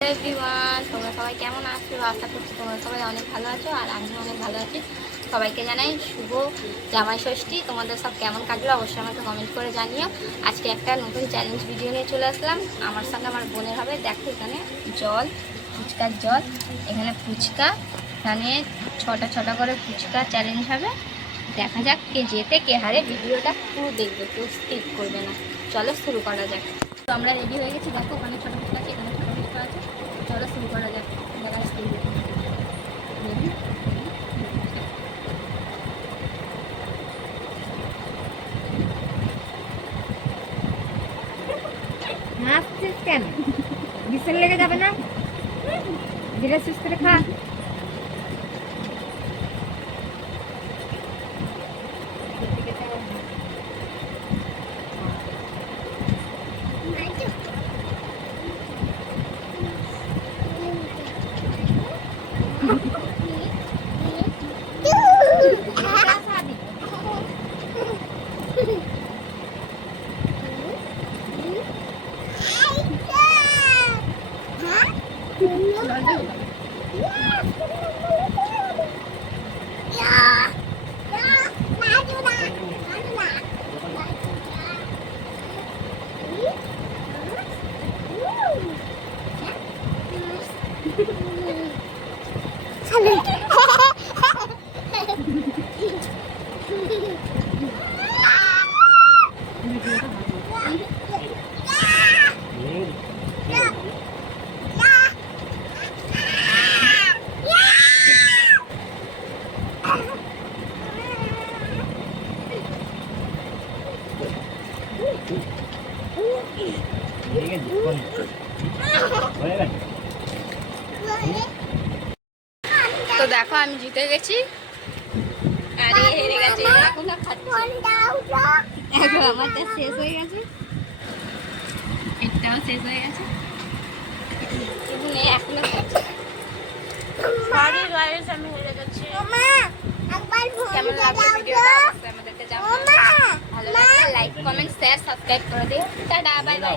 Everyone, তোমরা সবাই কেমন আছো? আশা করছি তোমরা সবাই অনেক ভালো আছো আর আমিও অনেক ভালো আছি। সবাইকে জানাই শুভ জামাই ষষ্ঠী। তোমাদের সব কেমন কাটলো অবশ্যই আমাকে কমেন্ট করে জানিও। আজকে একটা নতুন চ্যালেঞ্জ ভিডিও নিয়ে চলে আসলাম। আমার সঙ্গে আমার বোনের হবে। দেখো এখানে জল, ফুচকার জল, এখানে ফুচকা, এখানে ছটা করে ফুচকা চ্যালেঞ্জ হবে। দেখা যাক কে জেতে কে হারে। ভিডিওটা পুরো দেখবে, কেউ স্কিপ করবে না। চলো শুরু করা যাক। তো আমরা রেডি হয়ে গেছি। দেখো ওখানে ছোটো ফুচকা আছে, এখানে ছোটো ফুচকা আছে। চলো শুরু করা যাক। দেখা স্কিপ রেডি। হাসছিস কেন? বিছাল লেগে যাবে না? ধীরে সুস্থ খা। তো দেখো আমি জিতে গেছি। আরে হেরে গেছে। এখন আর খাচ্ছি। এখন আমারটা শেষ হয়ে গেছে, এটাও শেষ হয়ে গেছে। এখনো খাচ্ছি। সরি গাইস, আমি হেরে গেছি। কেমন লাগলো ভিডিওটা অবশ্যই আমাদেরকে জানাও। ভালো লাগলে লাইক, কমেন্ট, শেয়ার, সাবস্ক্রাইব করে দিও। Tata, bye bye.